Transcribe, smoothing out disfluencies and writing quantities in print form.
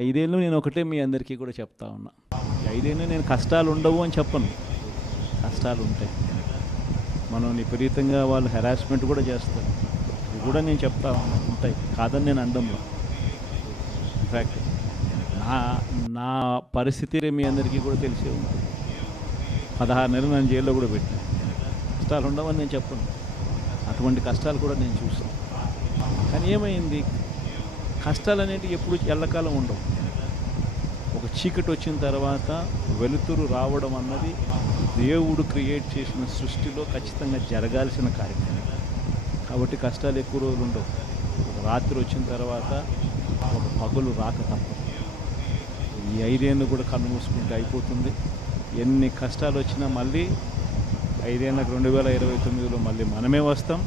ఐదేళ్ళు నేను ఒకటే మీ అందరికీ కూడా చెప్తా ఉన్నా. ఈ ఐదేళ్ళు నేను కష్టాలు ఉండవు అని చెప్పను. కష్టాలు ఉంటాయి. మనం విపరీతంగా వాళ్ళు హెరాస్మెంట్ కూడా చేస్తారు. ఇది కూడా నేను చెప్తా ఉన్నా ఉంటాయి. కాదని నేను అనడంలో. ఇన్ఫ్యాక్ట్ నా నా పరిస్థితి మీ అందరికీ కూడా తెలిసే ఉంది. 16 నెలలు నన్ను జైల్లో కూడా పెట్టాను. కష్టాలు ఉండవని నేను చెప్పను. అటువంటి కష్టాలు కూడా నేను చూసాను. కానీ ఏమైంది, కష్టాలు అనేటివి ఎప్పుడు ఎల్లకాలం ఉండవు. ఒక చీకటి వచ్చిన తర్వాత వెలుతురు రావడం అన్నది దేవుడు క్రియేట్ చేసిన సృష్టిలో ఖచ్చితంగా జరగాల్సిన కార్యక్రమం. కాబట్టి కష్టాలు ఎక్కువ రోజులు ఉండవు. ఒక రాత్రి వచ్చిన తర్వాత ఒక పగలు రాక తప్పదు. ఈ 5 ఏళ్ళు కూడా కన్ను మూసుకుంటే అయిపోతుంది. ఎన్ని కష్టాలు వచ్చినా మళ్ళీ 5 ఏళ్ళకి 2029లో మళ్ళీ మనమే వస్తాం.